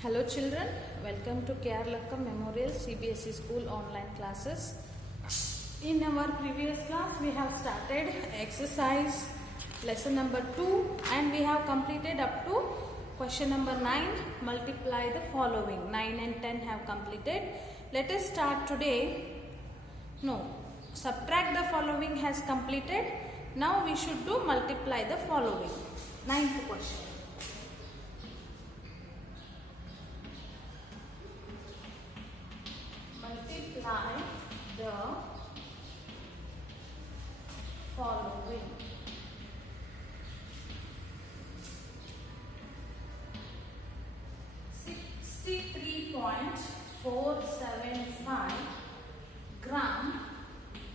Hello children, welcome to K.R. Lakkam Memorial CBSE School online classes. In our previous class we have started exercise lesson number 2 and we have completed up to question number 9. Multiply the following. 9 and 10 have completed. Let us start today. Subtract the following has completed. Now we should do multiply the following. 9th question. Multiply the following. 63.475 gram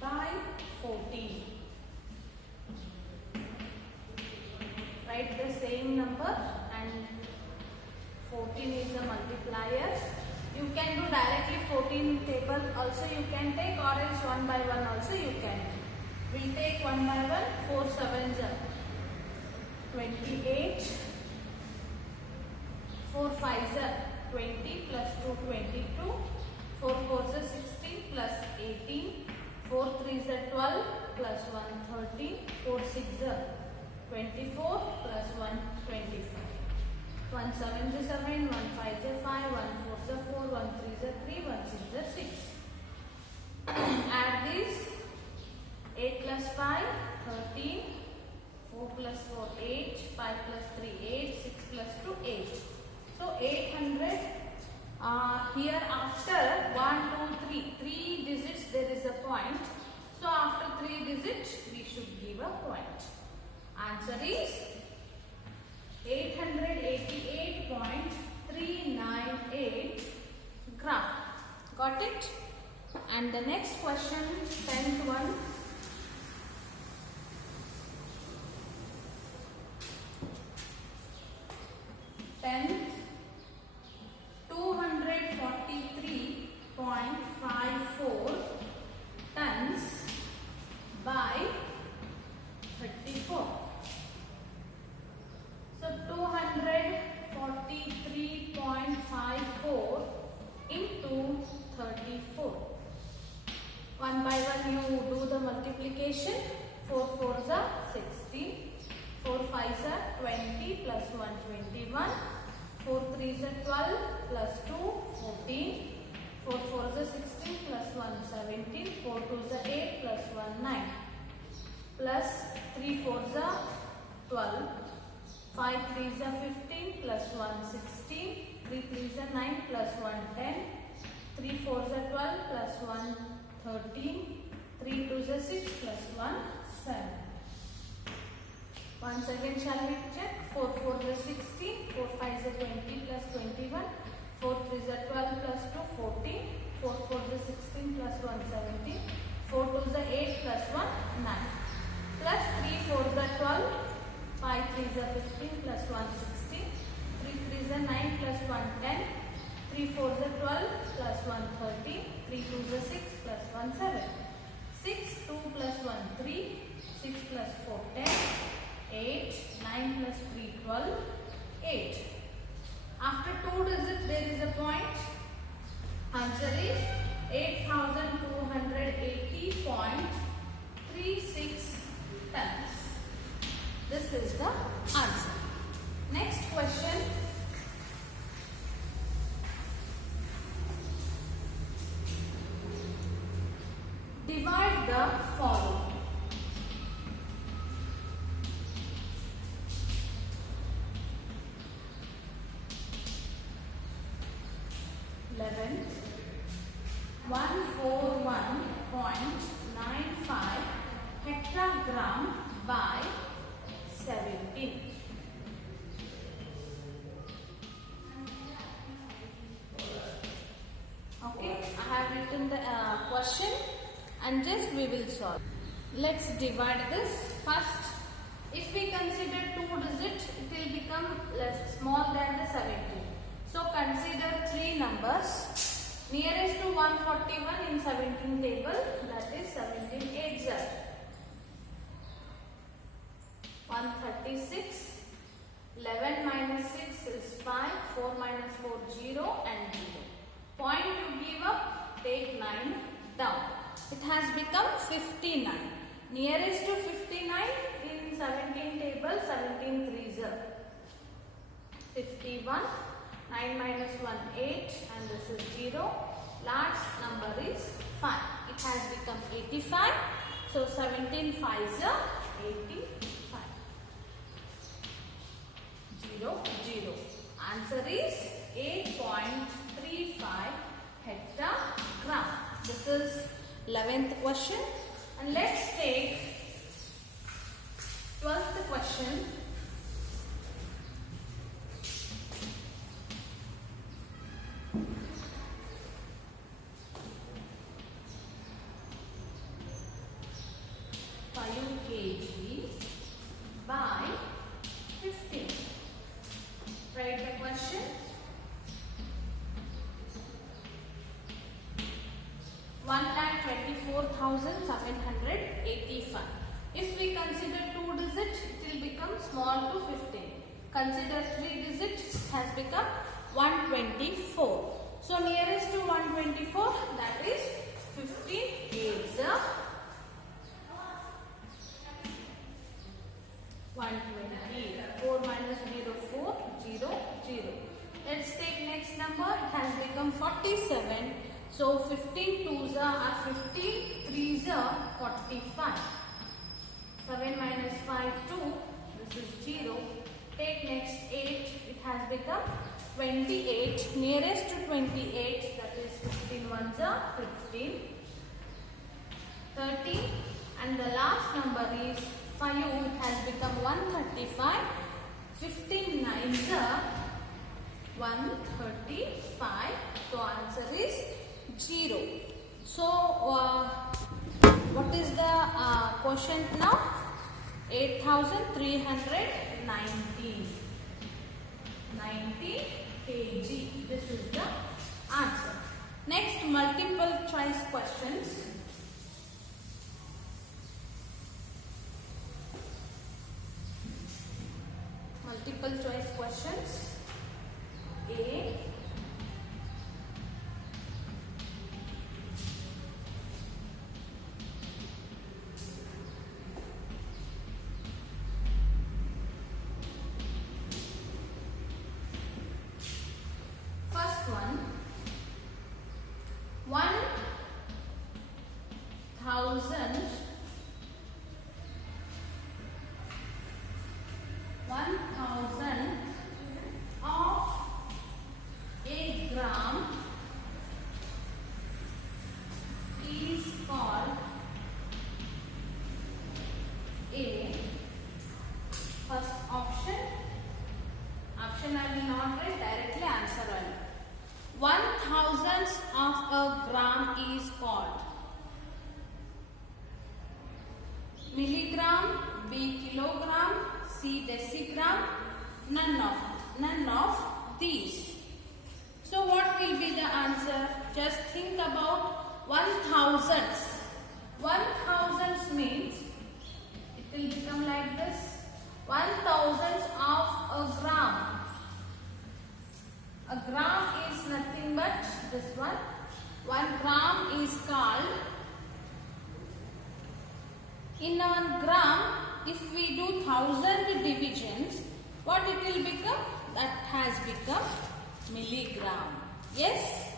by 14. Write the same number and 14 is the multiplier. You can do directly 14 table also you can take, or else 1 by 1 also you can. We'll take 1 by 1. 4 7s are 28. 4 5s are 20 plus 2 22. 4 4s are 16 plus 18. 4 3s are 12 plus 1 13. 4 6s are 24 plus 1 25. 1 7 is 7, 1 5 is 5, 1 4 is 4, 1 3 is 3, 1 6 is 6. Add these. 8 plus 5, 13. 4 plus 4, 8. 5 plus 3, 8. 6 plus 2, 8. So 800. Here after 1, 2, 3. 3 digits there is a point. So after 3 digits we should give a point. Answer is 888.398 gram. Got it? And the next question, 10th one. Tenth, 243.54 tons by 34. So 243.54 into 34. 1 by 1 you do the multiplication. 4 4s are 16. 4 5s are 20 plus 1 21. 4 3s are 12 plus 2 14. 4 4s are 16 plus 1 17. 4 2s are 8 plus 1 9. Plus 3 4s are 12. 5 3s are 15 plus 1 16. 3 3s are 9 plus 1 10. 3 4s are 12 plus 1 13. 3 2s are 6 plus 1 7. Once again shall we check. 4 4s are 16. 4 5s are 20 plus 21. 4 3s are 12 plus 2 14. 4 4s are 16 plus 1 17. 4 2s are 8 plus 1 9. Plus 3 4s are 12. 5 3s are 15 plus 1 16. 3 3s are 9 plus 1 10. 3 4s are 12 plus 1 13. 3 2s are 6 plus 1 7. 6 2 plus 1 3. 6 plus 4 10. 8 9 plus 3 12. 8. After 2 digits there is a point. Answer is 8280.36 tons. This is the answer. Next question. Divide the following. 11th, 141.95 hectogram by 17. Okay, I have written the question and just we will solve. Let's divide this. First, if we consider 2 digits, it will become less small than the 17. So consider 3 numbers. Nearest to 141 in 17 table, that is 17 8s are 136. 11 minus 6 is 5. 4 minus 4, 0 and 0. Point to give up, take 9 down. It has become 59. Nearest to 59 in 17 table, 17 threes are 51. 9 minus 1, 8 and this is 0. Last number is 5. It has become 85. So 17 5s are 85. 0, 0. Answer is 8.35 hectagram. This is 11th question. And let's take 12th question. kg by 15. Write the question. $1,24,785. If we consider 2 digits, it will become small to 15. Consider 3 digits, it has become 124. So nearest to 124, that is 15 is 120. 4 minus 0, 4, 0, 0. Let's take next number. It has become 47. So 15 twos are 50, 3s are 45. 7 minus 5, 2. This is 0. Take next 8. It has become 28. Nearest to 28, that is 15 ones are 15. 30. And the last number is 5. It has become 135. 15 nines are 135. So answer is 0. So what is the quotient now? 8,390. 90 kg. This is the answer. Next, multiple choice questions. Multiple choice questions. A, first one, 1,000 of a gram is called a. First option. Option I will not write, directly answer only. 1,000 of a gram is called milligram, B kilogram, C decigram, none of these. So what will be the answer? Just think about 1,000s. 1,000s means it will become like this. 1,000s of a gram. A gram is nothing but this one. 1 gram is called. In 1 gram, if we do 1,000 divisions, what it will become? That has become milligram. Yes?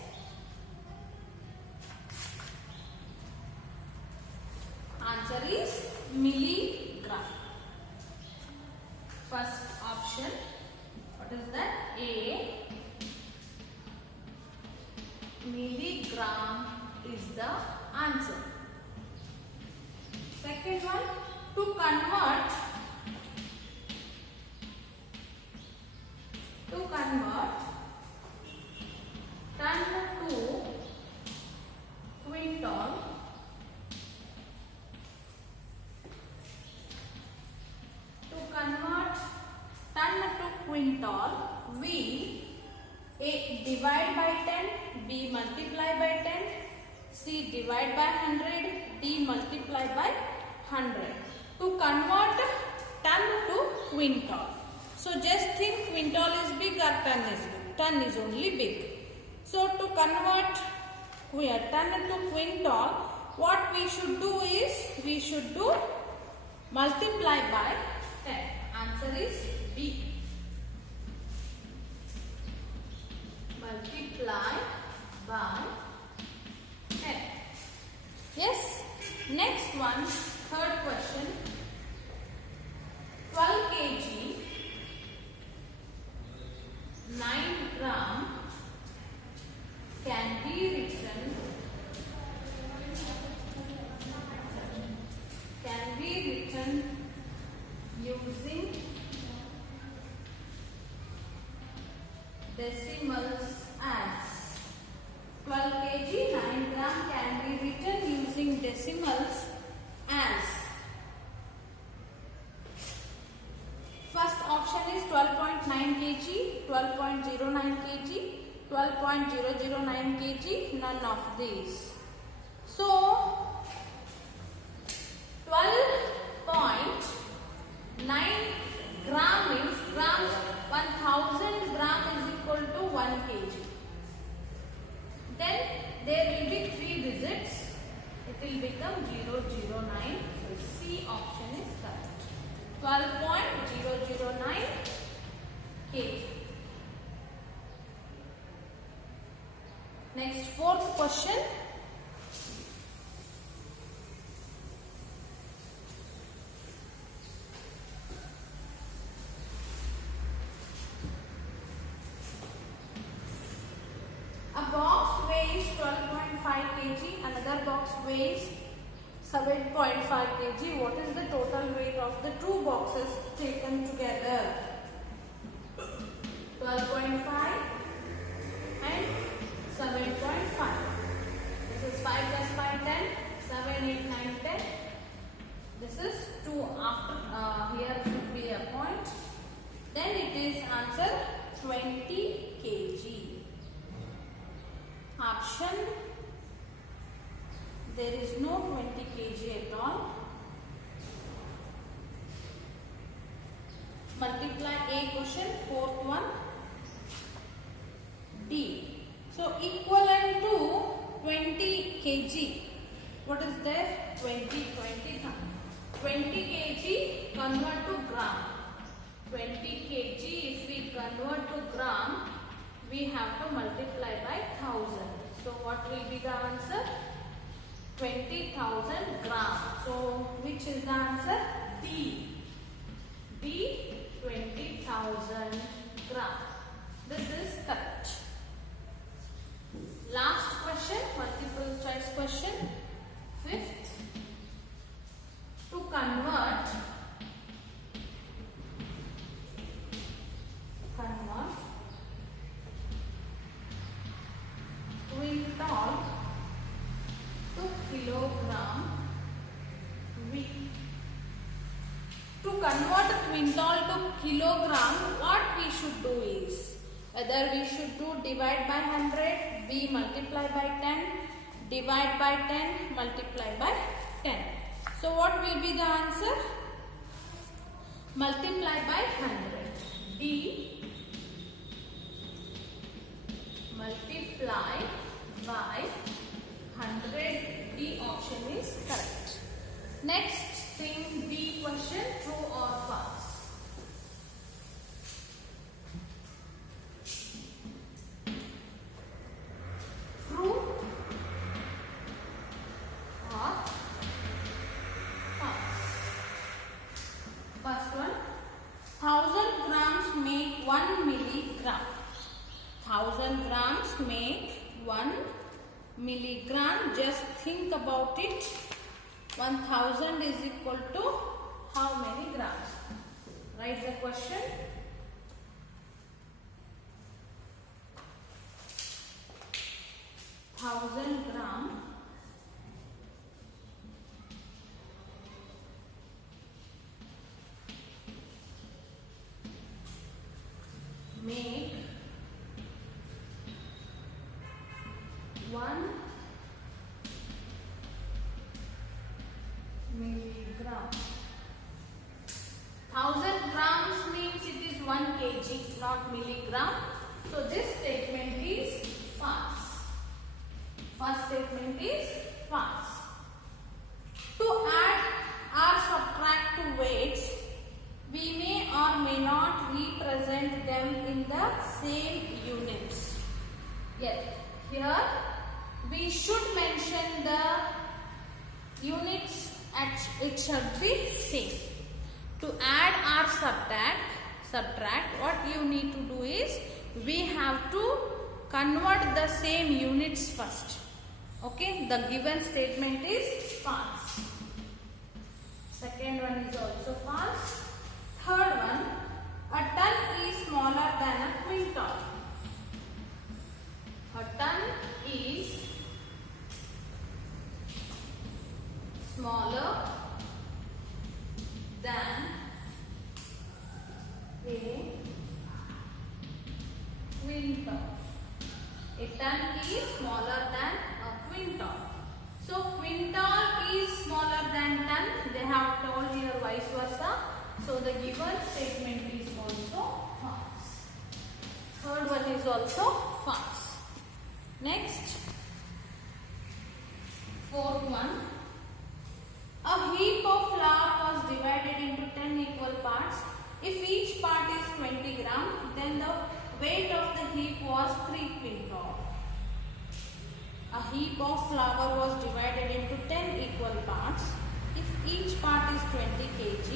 Answer is milligram. First option. What is that? A. Milligram is the answer. Second one, to convert 10 to quintal, we A divide by 10, B multiply by 10, C divide by 100, D multiply by 100. To convert ton to quintal. So just think quintal is big or ton is big. Ton is only big. So to convert ton to quintal, what we should do is we should do multiply by 10. Answer is B. Multiply by 10. Yes. Next one, third question. 12 kg, 9 gram can be written using decimals as 12 kg 9 gram can be written using decimals as. First option is 12.9 kg, 12.09 kg, 12.009 kg, none of these. So 12.9 gram means grams, 1000 gram is equal to 1 kg. Then there will be 3 digits. It will become 009. So C option is correct. 12.009 kg. Next, fourth question. A box weighs 12.5 kg, another box weighs 7.5 kg. What is the total weight of the two boxes taken together? 12.5 and 7.5. This is 5 plus 5, 10. 7, 8, 9, 10. This is 2 after, here should be a point. Then it is answer 20 kg. Option, there is no 20 kg at all. Multiply A question, fourth one. D. So equivalent to 20 kg. What is there? 20 kg convert to gram. 20 kg if we convert to gram, we have to multiply by 1000. So what will be the answer? 20,000 gram. So which is the answer? D. D, 20,000 gram. This is correct. Last question, multiple choice question. Fifth. To convert quintal to kilogram. To convert quintal to kilogram, what we should do is, whether we should do divide by 100, B multiply by 10, divide by 10, multiply by 10. So what will be the answer? Multiply by 100. D multiply by 100. D option is correct. Next thing, D question, true or false? True or false? First one, 1000 grams make 1 milligram. 1000 grams make 1 milligram. Just think about it. 1000 is equal to how many grams? Write the question. Thousand gram make 1 milligram. 1000 grams means it is 1 kg, not milligram. So this statement is false. First statement is false. To add or subtract two weights, we may or may not represent them in the same units. Yet, here we should mention the units it should be same. To add or subtract, what you need to do is we have to convert the same units first. Okay, the given statement is false. Second one is also false. Third one, a ton is smaller than a quintal. A ton is smaller than a quintal. A ton is smaller than a quintal. So quintal is smaller than ton. They have told here vice versa. So the given statement is also false. Third one is also false. Next, fourth one. A heap of flour was divided into 10 equal parts. If each part is 20 grams, then the weight of the heap was 3 quintal. A heap of flour was divided into 10 equal parts. If each part is 20 kg,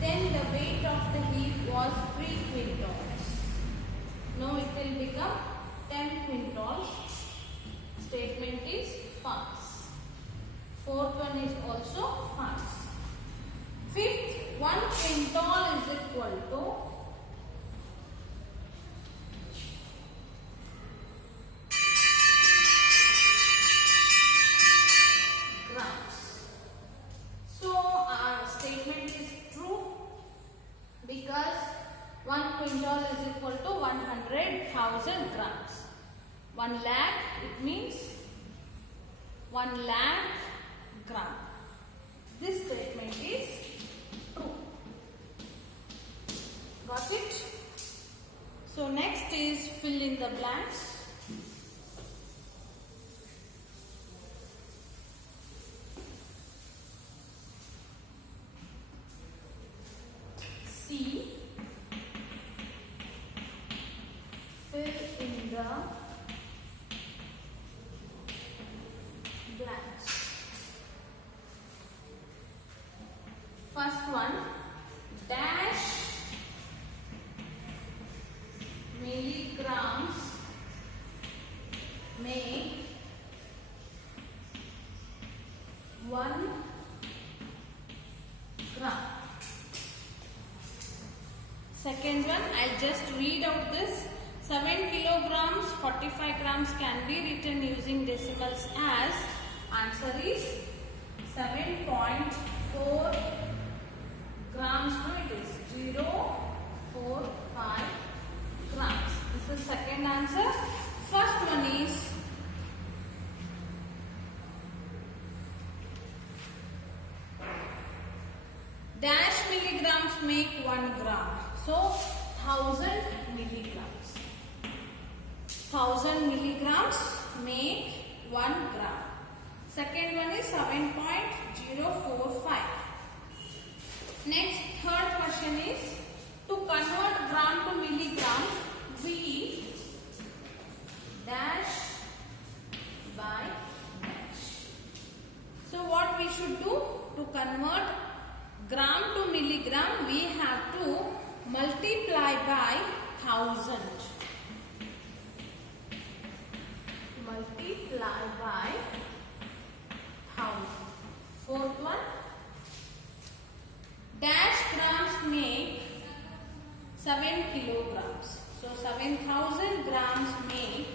then the weight of the heap was 3 quintals. Now it will become 10 quintals. Statement is false. Fourth one is also false. Fifth, 1 quintal is equal to grams. So our statement is true because 1 quintal is equal to 100,000 grams. 1 lakh, it means 1 lakh gram. This statement is true. Got it? So next is fill in the blanks. C. Fill in the blanks. First one, dash milligrams make 1 gram. Second one, I'll just read out this. 7 kilograms, 45 grams can be written using decimals as, answer is 7.4 grams. No, it is 0.45 grams. This is second answer. First one is dash milligrams make 1 gram. So 1000 milligrams. 1000 milligrams make 1 gram. Second one is 7.045. Next, third question is to convert gram to milligram, we dash by dash. So what we should do to convert gram to milligram, we have to multiply by 1000. Multiply by 1000. Fourth one, dash grams make 7 kilograms. So 7000 grams make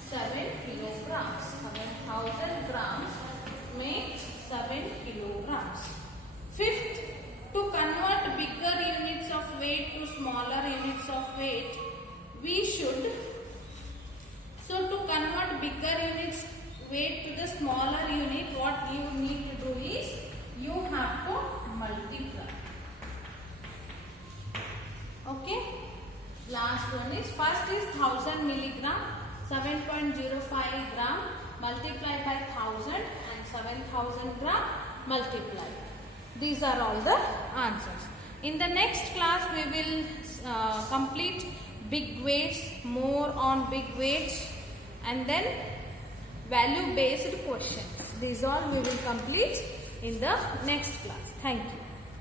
7 kilograms. 7000 grams make 7 kilograms. Fifth, to convert bigger units of weight to smaller units of weight, we should, so to convert bigger units weight to the smaller unit, what you need to do is, you have to multiply. Okay. Last one is, first is 1000 milligram, 7.05 gram multiplied by 1000 and 7000 gram multiplied. These are all the answers. In the next class we will complete big weights, more on big weights, and then value based questions. These all we will complete in the next class. Thank you.